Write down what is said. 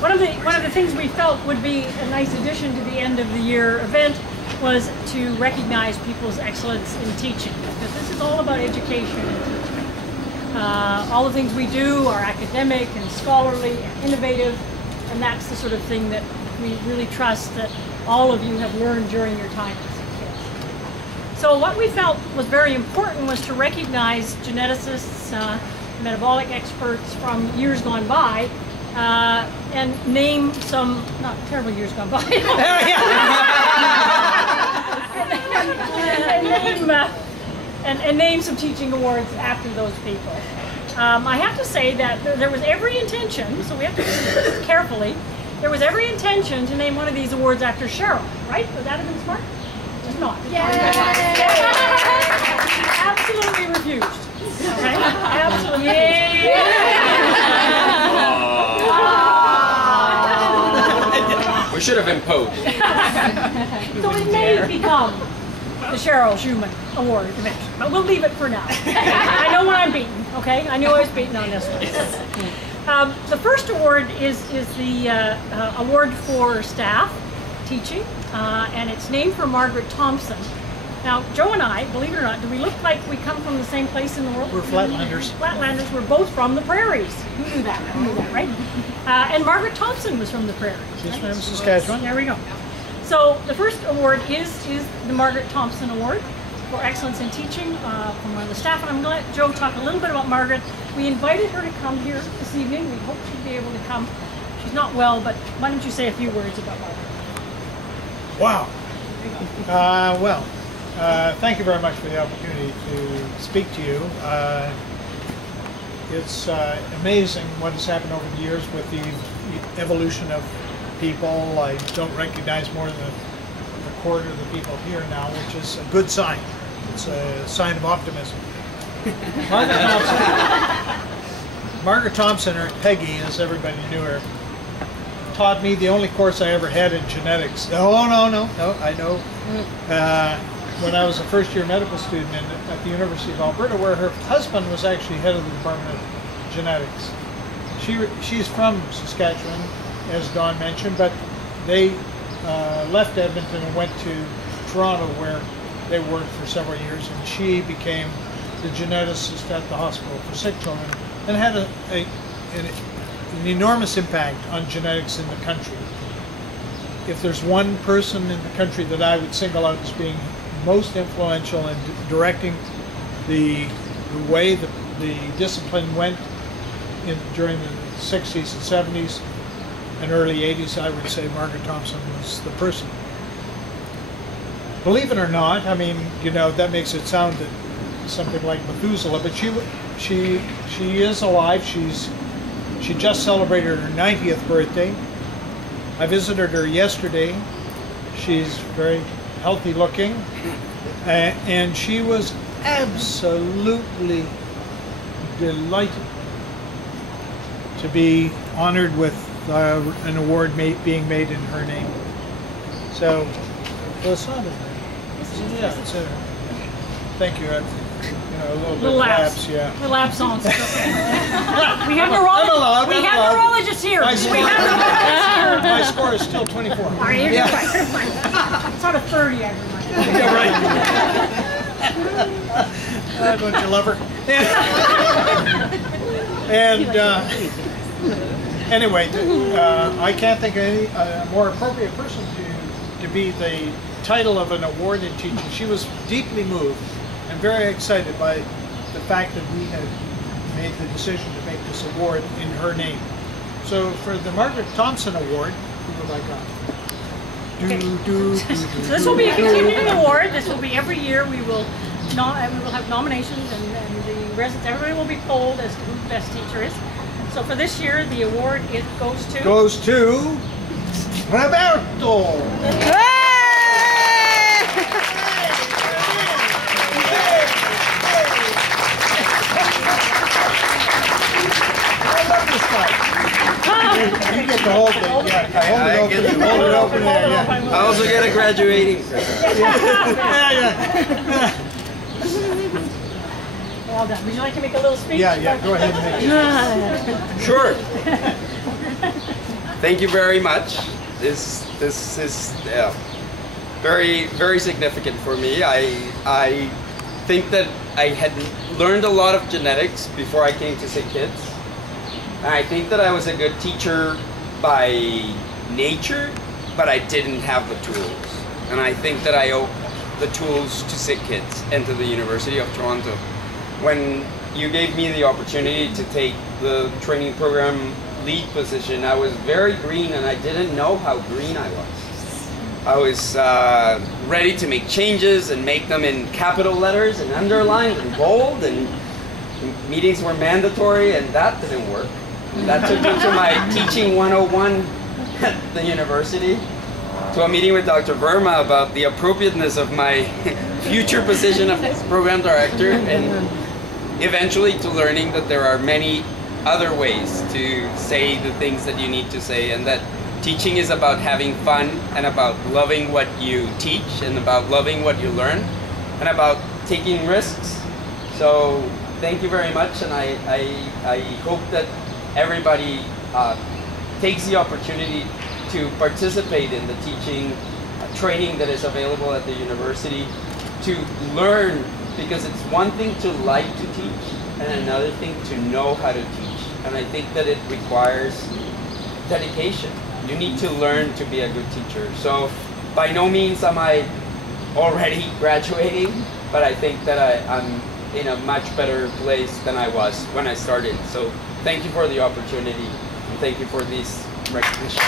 One of the things we felt would be a nice addition to the end of the year event was to recognize people's excellence in teaching, because this is all about education and teaching. All the things we do are academic and scholarly and innovative, and that's the sort of thing that we really trust that all of you have learned during your time as kids. So what we felt was very important was to recognize geneticists, metabolic experts from years gone by, and name some, not terrible years gone by, and name some teaching awards after those people. I have to say that there was every intention, so we have to do this carefully, there was every intention to name one of these awards after Cheryl, right? Would that have been smart? Just not. Absolutely refused. Okay? Absolutely. We should have imposed. So it may become the Cheryl Schumann Award eventually, but we'll leave it for now. I know when I'm beaten, okay? I knew I was beaten on this one. The first award is the award for staff teaching, and it's named for Margaret Thompson. Now, Joe and I, believe it or not, do we look like we come from the same place in the world? We're Flatlanders. Flatlanders. We're both from the prairies. Who knew that? Who knew that, right? And Margaret Thompson was from the prairies. She's from Saskatchewan. There we go. So the first award is the Margaret Thompson Award for excellence in teaching from one of the staff, and I'm going to let Joe talk a little bit about Margaret. We invited her to come here this evening. We hope she'd be able to come. She's not well, but why don't you say a few words about Margaret? Wow. Thank you very much for the opportunity to speak to you. It's amazing what has happened over the years with the evolution of people. I don't recognize more than a quarter of the people here now, which is a good sign. It's a sign of optimism. Margaret Thompson, or Peggy as everybody knew her, taught me the only course I ever had in genetics. No, I know. When I was a first-year medical student at the University of Alberta, where her husband was actually head of the Department of Genetics. She's from Saskatchewan, as Don mentioned, but they left Edmonton and went to Toronto, where they worked for several years, and she became the geneticist at the hospital for sick children, and had an enormous impact on genetics in the country. If there's one person in the country that I would single out as being most influential in directing the way the discipline went during the 60s and 70s and early 80s, I would say Margaret Thompson was the person. Believe it or not, I mean, you know, that makes it sound that something like Methuselah, but she is alive. She just celebrated her 90th birthday. I visited her yesterday. She's very healthy looking, and she was absolutely delighted to be honored with an award being made in her name. So, well, it's not in her. Yeah, it's in her. Thank you. A little lapse, yeah. The lapse on. We have neurologists here. My score is still 24. All right, you're fine. It's not a 30, I remind you. Yeah, right. Don't you love her? And anyway, I can't think of any more appropriate person to be the title of an award in teaching. She was deeply moved and very excited by the fact that we had made the decision to make this award in her name. So for the Margaret Thompson Award, who would I got? So this will be a continuing award. This will be every year. We will have nominations, and the residents, everybody will be polled as to who the best teacher is. So for this year, the award goes to Roberto. You get the whole thing. Yeah, hold it open there. Yeah. I also get a graduating. Well done. Would you like to make a little speech? Yeah, go ahead and make it. Sure. Thank you very much. This is very, very significant for me. I think that I had learned a lot of genetics before I came to Sick Kids. And I think that I was a good teacher by nature, but I didn't have the tools. And I think that I owe the tools to Sick Kids and to the University of Toronto. When you gave me the opportunity to take the training program lead position, I was very green and I didn't know how green I was. I was ready to make changes and make them in capital letters and underlined and bold, and meetings were mandatory, and that didn't work. That took me to my teaching 101 at the university, to a meeting with Dr. Verma about the appropriateness of my future position as program director, and eventually to learning that there are many other ways to say the things that you need to say, and that teaching is about having fun and about loving what you teach and about loving what you learn and about taking risks. So thank you very much, and I hope that everybody takes the opportunity to participate in the teaching training that is available at the university, to learn, because it's one thing to like to teach and another thing to know how to teach. And I think that it requires dedication. You need to learn to be a good teacher. So by no means am I already graduating, but I think that I'm in a much better place than I was when I started. So thank you for the opportunity, and thank you for this recognition.